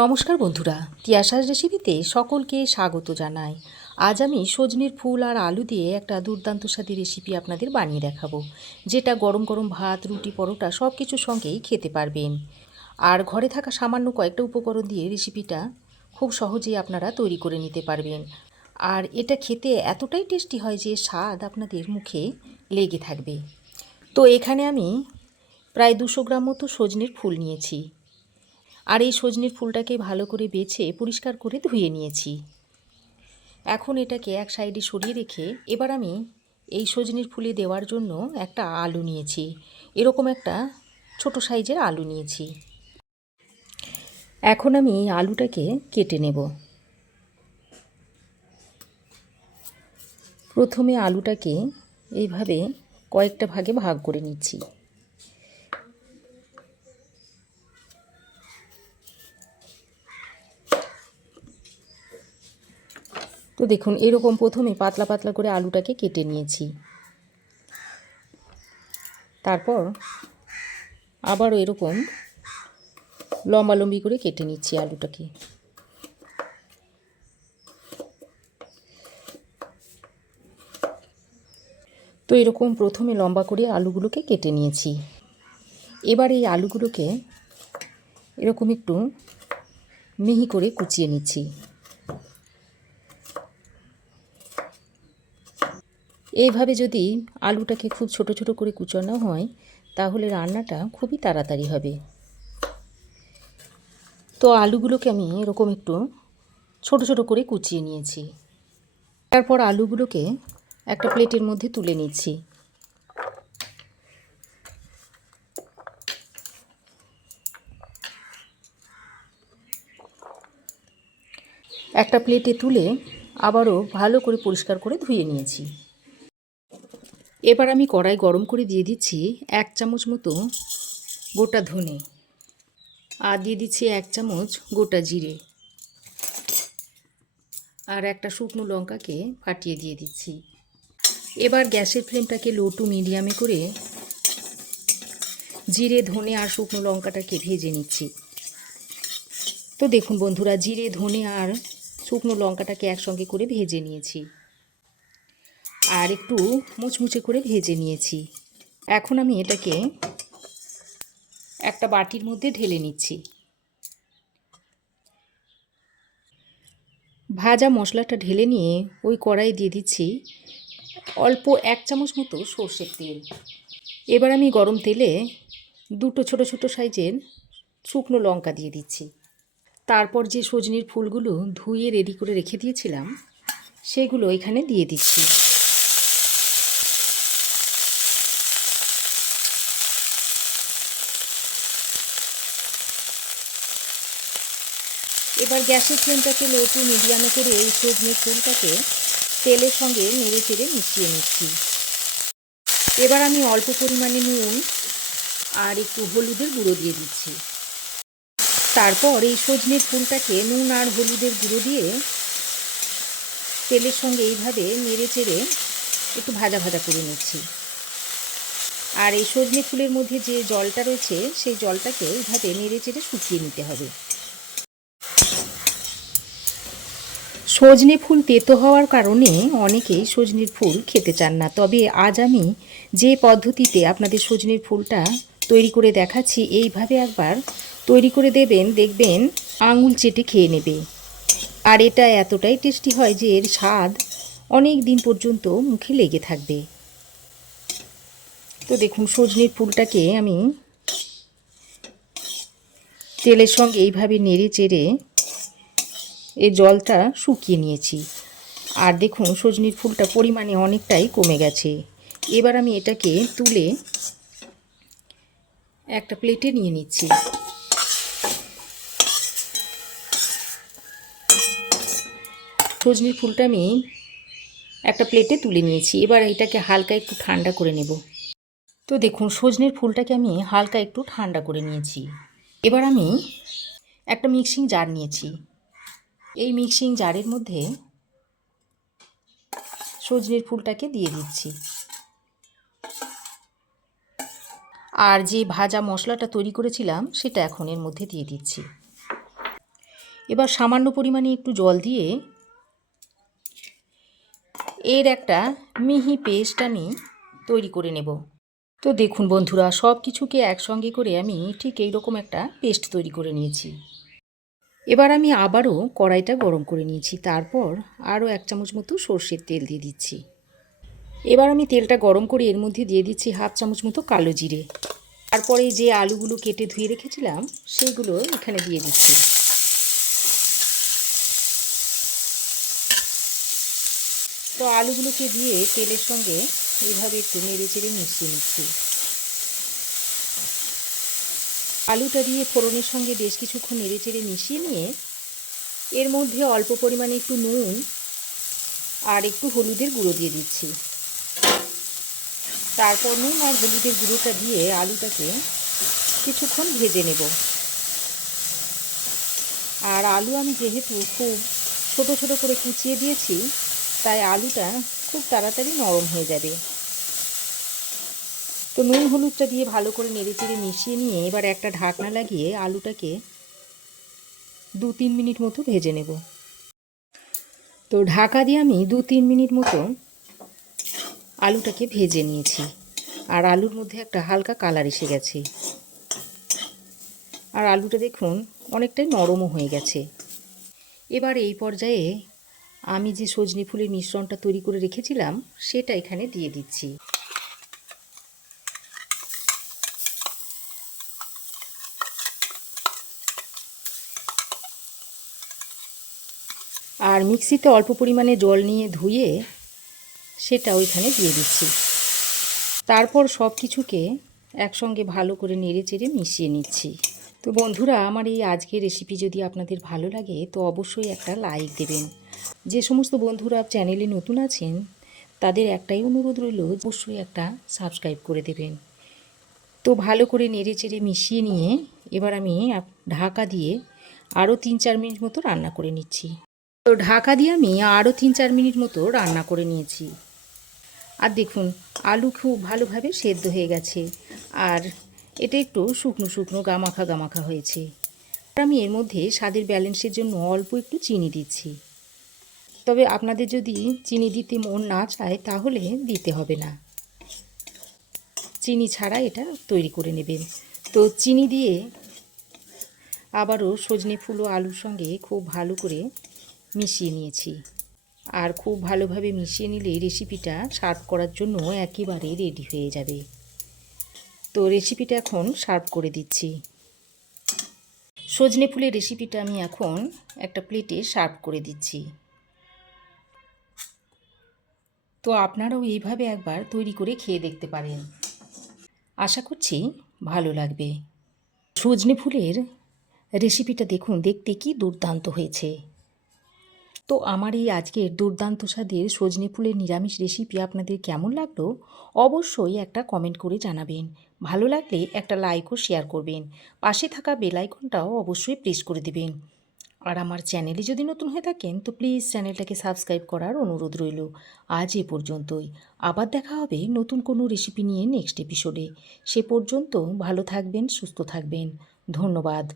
নমস্কার বন্ধুরা, তিয়াশার রেসিপিতে সকলকে স্বাগত জানাই। আজ আমি সজনের ফুল আর আলু দিয়ে একটা দুর্দান্ত স্বাদের রেসিপি আপনাদের বানিয়ে দেখাবো, যেটা গরম গরম ভাত, রুটি, পরোটা সব কিছুর সঙ্গেই খেতে পারবেন। আর ঘরে থাকা সামান্য কয়েকটা উপকরণ দিয়ে রেসিপিটা খুব সহজেই আপনারা তৈরি করে নিতে পারবেন। আর এটা খেতে এতটাই টেস্টি হয় যে স্বাদ আপনাদের মুখে লেগে থাকবে। তো এখানে আমি প্রায় 200 গ্রাম মতো সজনের ফুল নিয়েছি। আর এই সজনের ফুলটাকে ভালো করে বেছে পরিষ্কার করে ধুয়ে নিয়েছি। এখন এটাকে এক সাইডে সরিয়ে রেখে এবার আমি এই সজনের ফুলে দেওয়ার জন্য একটা আলু নিয়েছি। এরকম একটা ছোট সাইজের আলু নিয়েছি। এখন আমি আলুটাকে কেটে নেব। প্রথমে আলুটাকে এইভাবে কয়েকটা ভাগে ভাগ করে নিচ্ছি। তো দেখুন, এরকম প্রথমে পাতলা পাতলা করে আলুটাকে কেটে নিয়েছি। তারপর আবারও এরকম লম্বালম্বি করে কেটে নিচ্ছি আলুটাকে। তো এরকম প্রথমে লম্বা করে আলুগুলোকে কেটে নিয়েছি। এবার এই আলুগুলোকে এরকম একটু মিহি করে কুচিয়ে নিচ্ছি। এইভাবে যদি আলুটাকে খুব ছোট ছোট করে কুচানো হয় তাহলে রান্নাটা খুবই তাড়াতাড়ি হবে। তো আলুগুলোকে আমি এরকম একটু ছোট ছোট করে কুচিয়ে নিয়েছি। তারপর আলুগুলোকে একটা প্লেটের মধ্যে তুলে নিচ্ছি। একটা প্লেটে তুলে আবারও ভালো করে পরিষ্কার করে ধুয়ে নিয়েছি। এবার আমি কড়াই গরম করে দিয়ে দিচ্ছি 1 চামচ মতো গোটা ধনে, আর দিয়ে দিচ্ছি 1 চামচ গোটা জিরে, আর একটা শুকনো লঙ্কাকে ফাটিয়ে দিয়ে দিচ্ছি। এবার গ্যাসের ফ্লেমটাকে লো টু মিডিয়ামে করে জিরে, ধনে আর শুকনো লঙ্কাটাকে ভেজে নিচ্ছি। তো দেখুন বন্ধুরা, জিরে, ধনে আর শুকনো লঙ্কাটাকে একসঙ্গে করে ভেজে নিয়েছি, আর একটু মুচমুচে করে ভেজে নিয়েছি। এখন আমি এটাকে একটা বাটির মধ্যে ঢেলে নিচ্ছি। ভাজা মশলাটা ঢেলে নিয়ে ওই কড়াই দিয়ে দিচ্ছি অল্প 1 চামচ মতো সর্ষের তেল। এবার আমি গরম তেলে দুটো ছোট ছোট সাইজের শুকনো লঙ্কা দিয়ে দিচ্ছি। তারপর যে সজনের ফুলগুলো ধুয়ে রেডি করে রেখে দিয়েছিলাম সেগুলো এখানে দিয়ে দিচ্ছি। এবার গ্যাসের ফ্লেমটাকে লো টু মিডিয়ামে করে এই সজনের ফুলটাকে তেলের সঙ্গে নেড়ে চেড়ে মিশিয়ে নিচ্ছি। এবার আমি অল্প পরিমাণে নুন আর একটু হলুদের গুঁড়ো দিয়ে দিচ্ছি। তারপর এই সজনের ফুলটাকে নুন আর হলুদের গুঁড়ো দিয়ে তেলের সঙ্গে এইভাবে নেড়ে চেড়ে একটু ভাজা ভাজা করে নিচ্ছি। আর এই সজনে ফুলের মধ্যে যে জলটা রয়েছে সেই জলটাকে এইভাবে নেড়ে চেড়ে শুকিয়ে নিতে হবে। সজনে ফুল তেতো হওয়ার কারণে অনেকেই সজনের ফুল খেতে চান না, তবে আজ আমি যে পদ্ধতিতে আপনাদের সজনের ফুলটা তৈরি করে দেখাচ্ছি এইভাবে একবার তৈরি করে দেবেন, দেখবেন আঙুল চেটে খেয়ে নেবে। আর এটা এতটাই টেস্টি হয় যে এর স্বাদ অনেক দিন পর্যন্ত মুখে লেগে থাকবে। তো দেখুন, সজনের ফুলটাকে আমি তেলের সঙ্গে এইভাবে নেড়ে চেড়ে এই জলটা শুকিয়ে নিয়েছি। আর দেখুন, সজনের ফুলটা পরিমাণে অনেকটাই কমে গেছে। এবার আমি এটাকে তুলে একটা প্লেটে নিয়ে নিচ্ছি। সজনের ফুলটা আমি একটা প্লেটে তুলে নিয়েছি। এবার এটাকে হালকা একটু ঠান্ডা করে নেব। তো দেখুন, সজনের ফুলটাকে আমি হালকা একটু ঠান্ডা করে নিয়েছি। এবার আমি একটা মিক্সিং জার নিয়েছি। এই মিক্সিং জারের মধ্যে সজনের ফুলটাকে দিয়ে দিচ্ছি। আর যে ভাজা মশলাটা তৈরি করেছিলাম সেটা এখন এর মধ্যে দিয়ে দিচ্ছি। এবার সামান্য পরিমাণে একটু জল দিয়ে এর একটা মিহি পেস্ট আমি তৈরি করে নেব। তো দেখুন বন্ধুরা, সব কিছুকে একসঙ্গে করে আমি ঠিক এইরকম একটা পেস্ট তৈরি করে নিয়েছি। এবার আমি আবারও কড়াইটা গরম করে নিয়েছি, তারপর আরও 1 চামচ মতো সর্ষের তেল দিয়ে দিচ্ছি। এবার আমি তেলটা গরম করে এর মধ্যে দিয়ে দিচ্ছি 1/2 চামচ মতো কালো জিরে। তারপরে যে আলুগুলো কেটে ধুয়ে রেখেছিলাম সেইগুলো এখানে দিয়ে দিচ্ছি। তো আলুগুলোকে দিয়ে তেলের সঙ্গে এভাবে একটু নেড়ে চেড়ে মিশিয়ে নিচ্ছি। আলুটা দিয়ে ফোড়নের সঙ্গে বেশ কিছুক্ষণ নেড়ে চেড়ে মিশিয়ে নিয়ে এর মধ্যে অল্প পরিমাণে একটু নুন আর একটু হলুদের গুঁড়ো দিয়ে দিচ্ছি। তারপর নুন আর হলুদের গুঁড়োটা দিয়ে আলুটাকে কিছুক্ষণ ভেজে নেব। আর আলু আমি যেহেতু খুব ছোট ছোট করে কুচিয়ে দিয়েছি, তাই আলুটা খুব তাড়াতাড়ি নরম হয়ে যাবে। তো নুন হলুদটা দিয়ে ভালো করে নেড়ে চেড়ে মিশিয়ে নিয়ে এবার একটা ঢাকনা লাগিয়ে আলুটাকে 2-3 মিনিট মতো ভেজে নেব। তো ঢাকা দিয়ে আমি 2-3 মিনিট মতো আলুটাকে ভেজে নিয়েছি। আর আলুর মধ্যে একটা হালকা কালার এসে গেছে। আর আলুটা দেখুন অনেকটাই নরমও হয়ে গেছে। এবার এই পর্যায়ে আমি যে সজনে ফুলের মিশ্রণটা তৈরি করে রেখেছিলাম সেটা এখানে দিয়ে দিচ্ছি। আর মিক্সিতে অল্প পরিমাণে জল নিয়ে ধুয়ে সেটাও এখানে দিয়ে দিচ্ছি। তারপর সব কিছুকে একসঙ্গে ভালো করে নেড়ে চেড়ে মিশিয়ে নিচ্ছি। তো বন্ধুরা, আমার এই আজকের রেসিপি যদি আপনাদের ভালো লাগে তো অবশ্যই একটা লাইক দেবেন। যে সমস্ত বন্ধুরা চ্যানেলে নতুন আছেন তাদের একটাই অনুরোধ রইল, অবশ্যই একটা সাবস্ক্রাইব করে দেবেন। তো ভালো করে নেড়ে চেড়ে মিশিয়ে নিয়ে এবার আমি ঢাকা দিয়ে আরও 3-4 মিনিট মতো রান্না করে নিচ্ছি। তো ঢাকা দিয়ে আমি আরও 3-4 মিনিট মতো রান্না করে নিয়েছি। আর দেখুন আলু খুব ভালোভাবে সেদ্ধ হয়ে গেছে আর এটা একটু শুকনো শুকনো গামাখা গামাখা হয়েছে। আর আমি এর মধ্যে স্বাদের ব্যালেন্সের জন্য অল্প একটু চিনি দিচ্ছি। তবে আপনাদের যদি চিনি দিতে মন না চায় তাহলে দিতে হবে না, চিনি ছাড়া এটা তৈরি করে নেবেন। তো চিনি দিয়ে আবারও সজনে ফুল ও আলুর সঙ্গে খুব ভালো করে মিশিয়ে নিয়েছি। আর খুব ভালোভাবে মিশিয়ে নিলে রেসিপিটা সার্ভ করার জন্য একেবারে রেডি হয়ে যাবে। তো রেসিপিটা এখন সার্ভ করে দিচ্ছি। সজনে ফুলের রেসিপিটা আমি এখন একটা প্লেটে সার্ভ করে দিচ্ছি। তো আপনারাও এইভাবে একবার তৈরি করে খেয়ে দেখতে পারেন, আশা করছি ভালো লাগবে। সজনে ফুলের রেসিপিটা দেখুন দেখতে কি দুর্দান্ত হয়েছে। তো আমার এই আজকের দুর্দান্ত স্বাদের সজনে ফুলের নিরামিষ রেসিপি আপনাদের কেমন লাগলো অবশ্যই একটা কমেন্ট করে জানাবেন। ভালো লাগলে একটা লাইক ও শেয়ার করবেন। পাশে থাকা বেল আইকনটাও অবশ্যই প্রেস করে দেবেন। আর আমার চ্যানেলে যদি নতুন হয়ে থাকেন তো প্লিজ চ্যানেলটাকে সাবস্ক্রাইব করার অনুরোধ রইল। আজ এ পর্যন্তই। আবার দেখা হবে নতুন কোনো রেসিপি নিয়ে নেক্সট এপিসোডে। সে পর্যন্ত ভালো থাকবেন, সুস্থ থাকবেন। ধন্যবাদ।